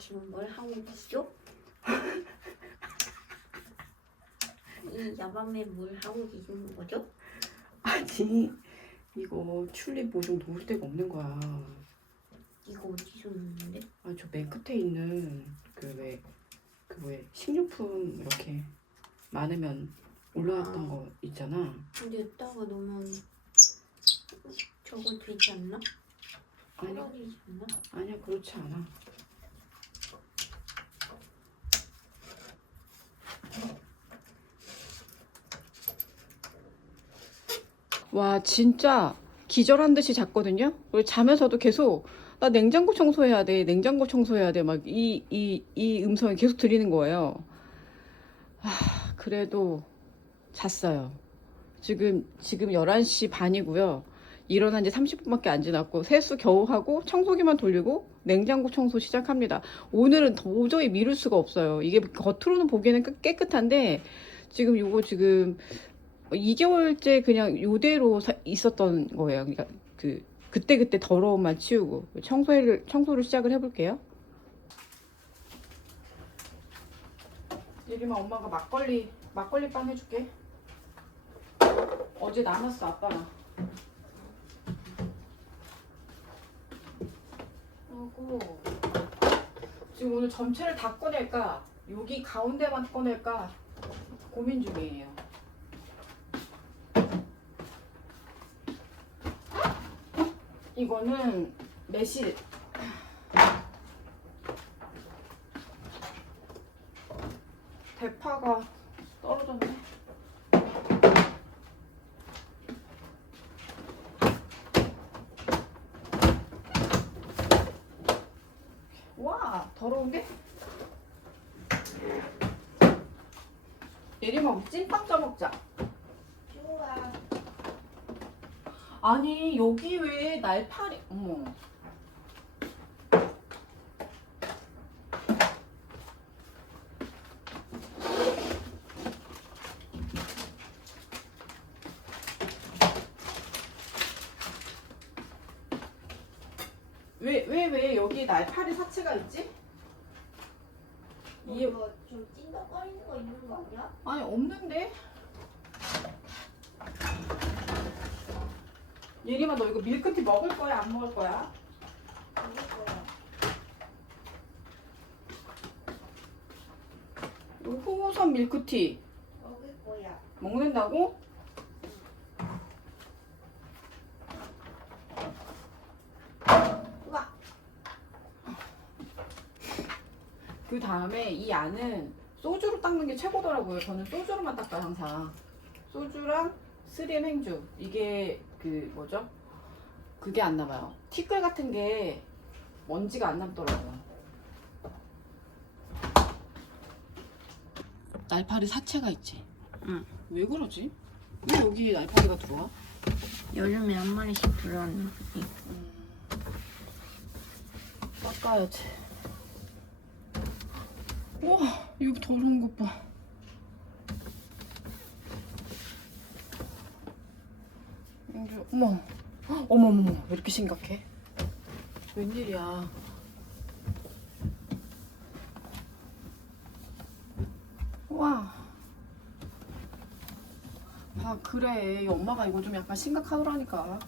지금 뭘 하고 계시죠? 이 야밤에 뭘 하고 계시는 거죠? 아니 이거 튤립 모종 놓을 데가 없는 거야. 이거 어디서 넣는데? 아 저 맨 끝에 있는 그 왜 그 왜 식료품 이렇게 많으면 올라왔던 아. 거 있잖아. 근데 여기다가 놓으면 저거 되지 않나? 아니 떨어지지 않나? 아니야 그렇지 않아. 와 진짜 기절한 듯이 잤거든요. 자면서도 계속 나 냉장고 청소해야 돼, 냉장고 청소해야 돼 막 이 이 이 음성이 계속 들리는 거예요. 아 그래도 잤어요. 지금 지금 11시 반이고요. 일어난 지 30분밖에 안 지났고 세수 겨우 하고 청소기만 돌리고 냉장고 청소 시작합니다. 오늘은 도저히 미룰 수가 없어요. 이게 겉으로는 보기에는 깨- 깨끗한데 지금 요거 지금 2개월째 그냥 요대로 사- 있었던 거예요. 그러니까 그 그때 그때 더러움만 치우고 청소를 청소를 시작을 해볼게요. 예림아 엄마가 막걸리 막걸리 빵 해줄게. 어제 남았어 아빠랑. 하고 지금 오늘 전체를 다 꺼낼까 여기 가운데만 꺼낼까 고민 중이에요. 이거는 매실 대파가 떨어졌네. 와 더러운데? 예림아 찐빵 짜먹자. 좋아. 아니 여기 왜 날파리 어머 왜 왜 왜 여기 날파리 사체가 있지? 이게 이거 좀 찐덕거리는 거 있는 거 아니야? 아니 없는데 예림아 너 이거 밀크티 먹을 거야 안 먹을 거야? 먹을 거야. 이거 후우선 밀크티 먹을 거야. 먹는다고? 우와. 그 다음에 이 안은 소주로 닦는 게 최고더라고요. 저는 소주로만 닦아요 항상. 소주랑 스림 행주 이게 그 뭐죠? 그게 안 남아요. 티끌 같은 게 먼지가 안 남더라고요. 날파리 사체가 있지. 응. 왜 그러지? 왜 여기 날파리가 들어와? 여름에 한 마리씩 들어왔네. 음, 닦아야지. 와, 이거 더러운 것 봐. 이게, 어머, 어머, 어머, 왜 이렇게 심각해? 웬일이야? 와. 아, 그래. 엄마가 이거 좀 약간 심각하더라니까.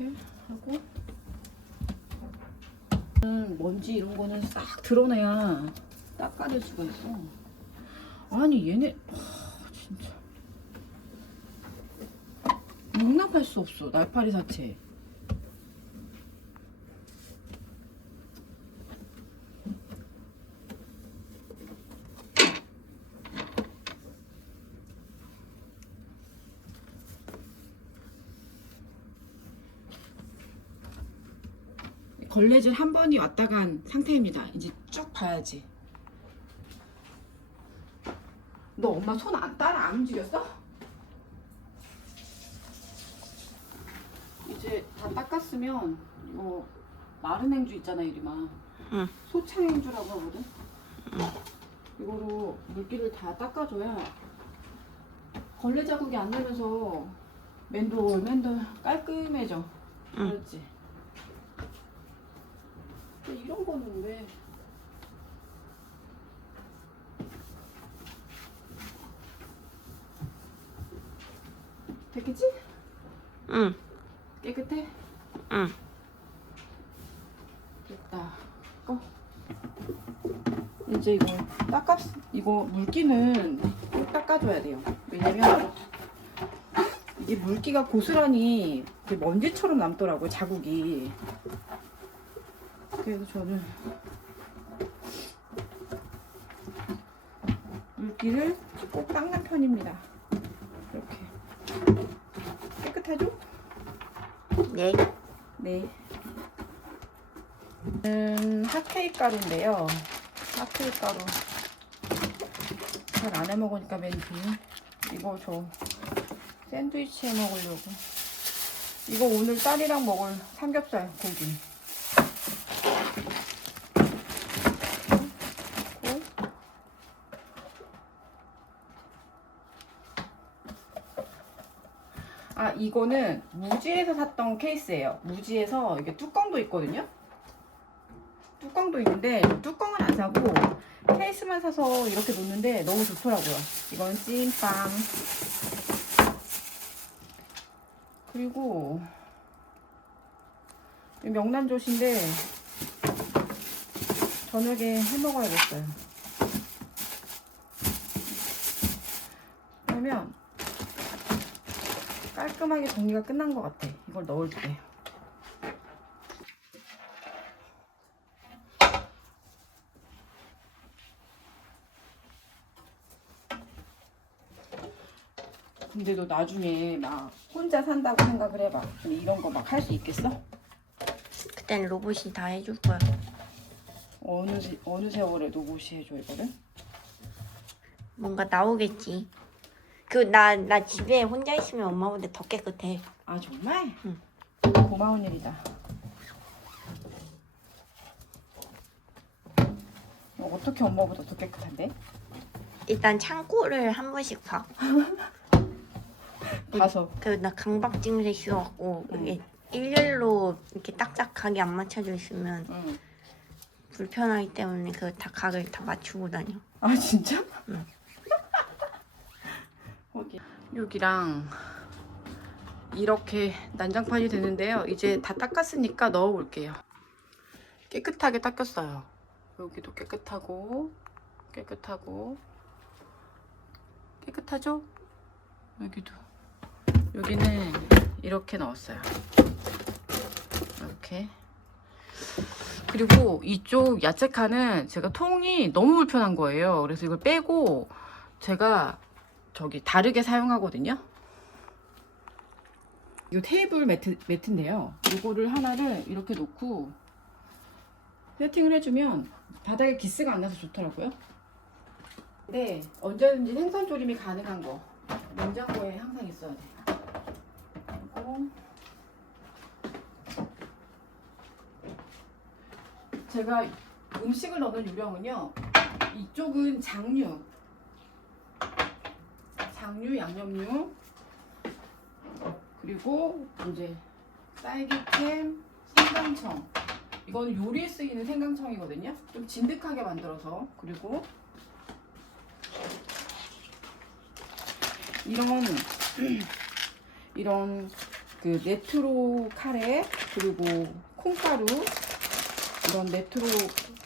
이렇게 하고 음, 먼지 이런 거는 싹 드러내야 닦아낼 수가 있어. 아니 얘네 하, 진짜 용납할 수 없어 날파리 사체. 걸레질 한 번이 왔다 간 상태입니다. 이제 쭉 봐야지. 너 엄마 손 안 따라 안 움직였어? 이제 다 닦았으면 이거 마른 행주 있잖아 이리마. 응. 소창 행주라고 하거든. 이거로 물기를 다 닦아줘야 걸레 자국이 안 나면서 맨돌 맨돌 깔끔해져. 응. 그렇지. 근데 이런 거는 왜? 됐겠지? 응, 깨끗해? 응. 됐다. 꺼. 이제 이거 닦았, 이거 물기는 꼭 닦아줘야 돼요. 왜냐면 이게 물기가 고스란히 먼지처럼 남더라고요, 자국이. 그래서 저는 물기를 꼭 닦는 편입니다. 이렇게. 깨끗하죠? 네. 네. 음, 핫케이크 가루인데요. 핫케이크 가루. 잘 안 해 먹으니까 맨 뒤. 이거 저 샌드위치 해 먹으려고. 이거 오늘 딸이랑 먹을 삼겹살 고기. 이거는 무지에서 샀던 케이스예요. 무지에서 이게 뚜껑도 있거든요. 뚜껑도 있는데 뚜껑은 안 사고 케이스만 사서 이렇게 놓는데 너무 좋더라고요. 이건 찐빵. 그리고 이 명란젓인데 저녁에 해 먹어야겠어요. 그러면 깔끔하게 정리가 끝난 것 같아. 이걸 넣을게. 근데 너 나중에 막 혼자 산다고 생각을 해봐. 근데 이런 거 막 할 수 있겠어? 그땐 로봇이 다 해줄 거야. 어느 시- 어느 세월에 로봇이 해줘 이거를? 뭔가 나오겠지. 그 나 나 집에 혼자 있으면 엄마보다 더 깨끗해. 아 정말? 응. 고마운 일이다. 어, 어떻게 엄마보다 더 깨끗한데? 일단 창고를 한 번씩 봐. 봐서. 그나 강박증세 씌워갖고 응. 이게 일렬로 이렇게 딱딱하게 안 맞춰져 있으면 응. 불편하기 때문에 그 다 각을 다 맞추고 다녀. 아 진짜? 응. 거기 여기랑 이렇게 난장판이 되는데요. 이제 다 닦았으니까 넣어볼게요. 깨끗하게 닦였어요. 여기도 깨끗하고 깨끗하고 깨끗하죠? 여기도 여기는 이렇게 넣었어요. 이렇게 그리고 이쪽 야채 칸은 제가 통이 너무 불편한 거예요. 그래서 이걸 빼고 제가 저기 다르게 사용하거든요. 이 테이블 매트, 매트인데요. 이거를 하나를 이렇게 놓고 세팅을 해주면 바닥에 기스가 안 나서 좋더라고요. 네, 언제든지 생선 조림이 가능한 거 냉장고에 항상 있어야 돼. 그리고 제가 음식을 넣는 요령은요. 이쪽은 장류, 장류, 양념류, 그리고 이제 딸기잼, 생강청. 이건 요리에 쓰이는 생강청이거든요. 좀 진득하게 만들어서 그리고 이런 이런 그 네트로 카레 그리고 콩가루 이런 네트로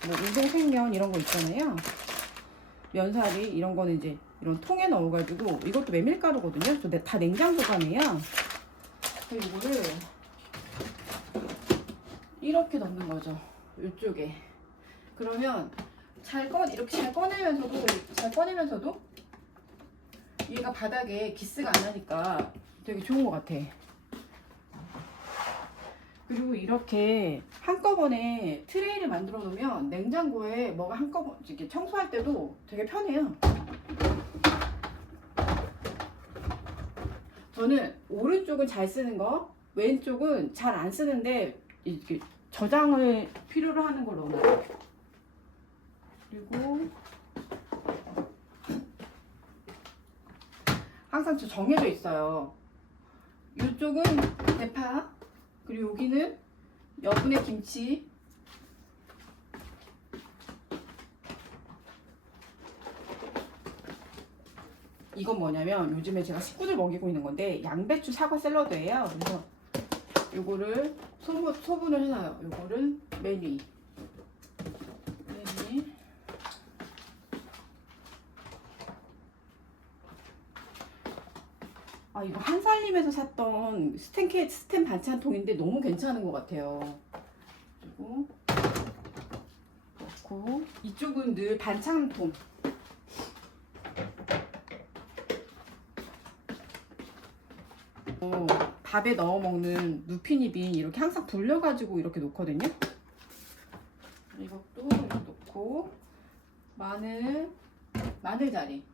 뭐 우동 생면 이런 거 있잖아요. 면사리 이런 거는 이제 이런 통에 넣어가지고 이것도 메밀가루거든요. 저다 냉장 보관해요. 그래서 이거를 이렇게 넣는 거죠. 이쪽에. 그러면 잘 꺼, 이렇게 잘 꺼내면서도, 잘 꺼내면서도 얘가 바닥에 기스가 안 나니까 되게 좋은 것 같아. 그리고 이렇게 한꺼번에 트레이를 만들어 놓으면 냉장고에 뭐가 한꺼번에 이렇게 청소할 때도 되게 편해요. 저는 오른쪽은 잘 쓰는 거, 왼쪽은 잘 안 쓰는데 이렇게 저장을 필요로 하는 걸 넣어놔요. 그리고 항상 저 정해져 있어요. 이쪽은 대파, 그리고 여기는 여분의 김치. 이건 뭐냐면 요즘에 제가 식구들 먹이고 있는 건데 양배추 사과 샐러드예요. 그래서 요거를 소분, 소분을 해놔요. 요거를 맨 위. 맨 위. 아 이거 한살림에서 샀던 스텐 케 스텐 반찬통인데 너무 괜찮은 것 같아요. 그리고 넣고 이쪽은 늘 반찬통. 어, 밥에 넣어 먹는 누피니빈 이렇게 항상 불려가지고 이렇게 놓거든요. 이것도 이렇게 놓고 마늘 마늘 자리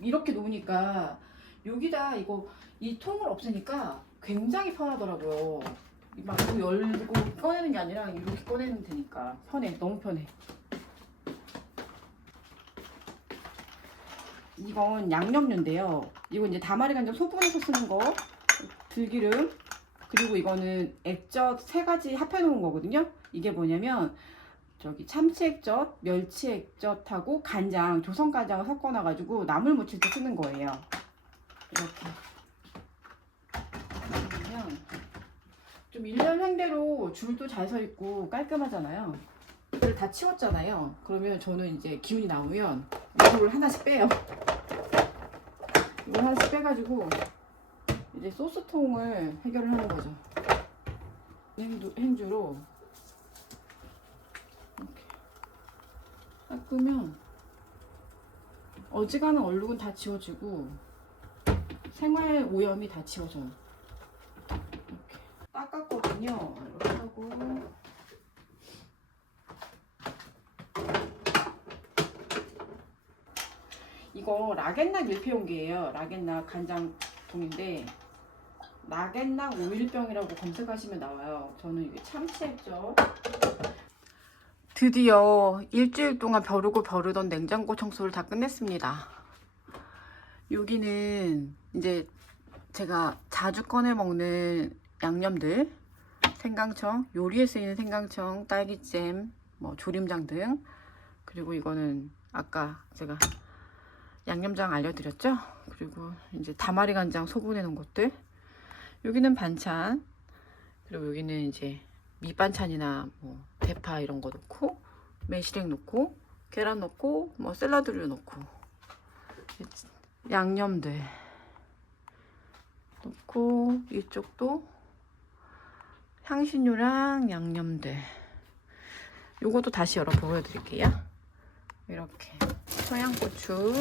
이렇게 놓으니까 여기다 이거 이 통을 없애니까 굉장히 편하더라고요. 막 열고 꺼내는 게 아니라 이렇게 꺼내면 되니까 편해 너무 편해. 이건 양념류인데요. 이거 이제 다마리 간장 소분해서 쓰는 거 들기름 그리고 이거는 액젓 세 가지 합해 놓은 거거든요. 이게 뭐냐면 저기 참치 액젓, 멸치 액젓하고 간장, 조선 간장을 섞어 놔 가지고 나물 무칠 때 쓰는 거예요. 이렇게. 그러면 좀 1년 횡대로 줄도 잘 서 있고 깔끔하잖아요. 이걸 다 치웠잖아요. 그러면 저는 이제 기운이 나오면 이걸 하나씩 빼요. 이걸 하나씩 빼가지고 이제 소스통을 해결을 하는 거죠. 행주, 행주로 이렇게 닦으면 어지간한 얼룩은 다 지워지고 생활 오염이 다 지워져요. 이렇게 닦았거든요. 이렇게 하고 이거 라겐나 밀폐용기예요. 라겐나 간장통인데 라겐나 오일병이라고 검색하시면 나와요. 저는 이게 참치액젓. 드디어 일주일 동안 벼르고 벼르던 냉장고 청소를 다 끝냈습니다. 여기는 이제 제가 자주 꺼내 먹는 양념들 생강청, 요리에 쓰이는 생강청, 딸기잼, 뭐 조림장 등. 그리고 이거는 아까 제가 양념장 알려드렸죠? 그리고 이제 다마리 간장 소분해 놓은 것들. 여기는 반찬. 그리고 여기는 이제 밑반찬이나 뭐 대파 이런 거 넣고 매실액 넣고 계란 넣고 뭐 샐러드류 넣고. 양념들 넣고 이쪽도 향신료랑 양념들. 요것도 다시 열어 보여드릴게요. 이렇게. 청양고추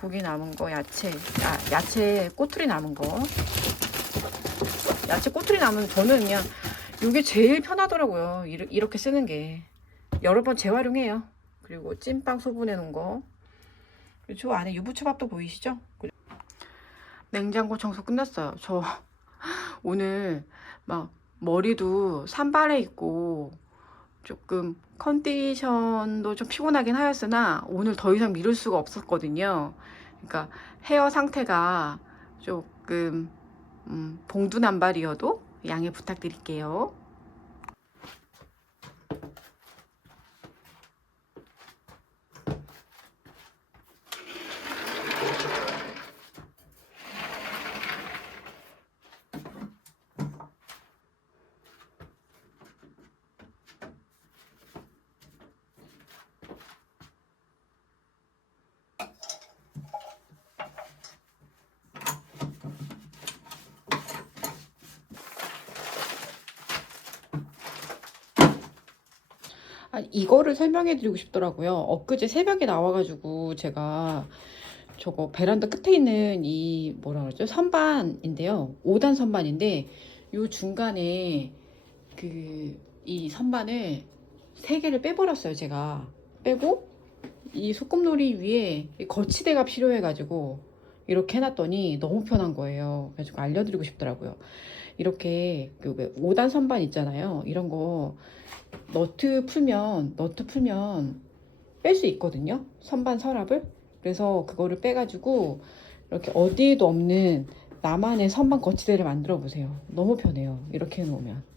고기 남은 거 야채 아 야채 꼬투리 남은 거. 야채 꼬투리 남은 저는 그냥 이게 제일 편하더라고요. 이렇게 쓰는 게. 여러 번 재활용해요. 그리고 찐빵 소분해 놓은 거. 그리고 저 안에 유부초밥도 보이시죠 냉장고 청소 끝났어요 저 오늘 막 머리도 산발해 있고 조금 컨디션도 좀 피곤하긴 하였으나 오늘 더 이상 미룰 수가 없었거든요. 그러니까 헤어 상태가 조금 음, 봉두난발이어도 양해 부탁드릴게요. 아, 이거를 설명해 드리고 싶더라고요. 엊그제 새벽에 나와가지고 제가 저거 베란다 끝에 있는 이 뭐라 그러죠? 선반인데요. 5단 선반인데 요 중간에 그 이 선반을 세 개를 빼버렸어요. 제가 빼고 이 소꿉놀이 위에 이 거치대가 필요해가지고 이렇게 해놨더니 너무 편한 거예요. 그래가지고 알려드리고 싶더라고요. 이렇게 그 5단 선반 있잖아요. 이런 거 너트 풀면 너트 풀면 뺄 수 있거든요. 선반 서랍을. 그래서 그거를 빼가지고 이렇게 어디에도 없는 나만의 선반 거치대를 만들어 보세요. 너무 편해요. 이렇게 해놓으면.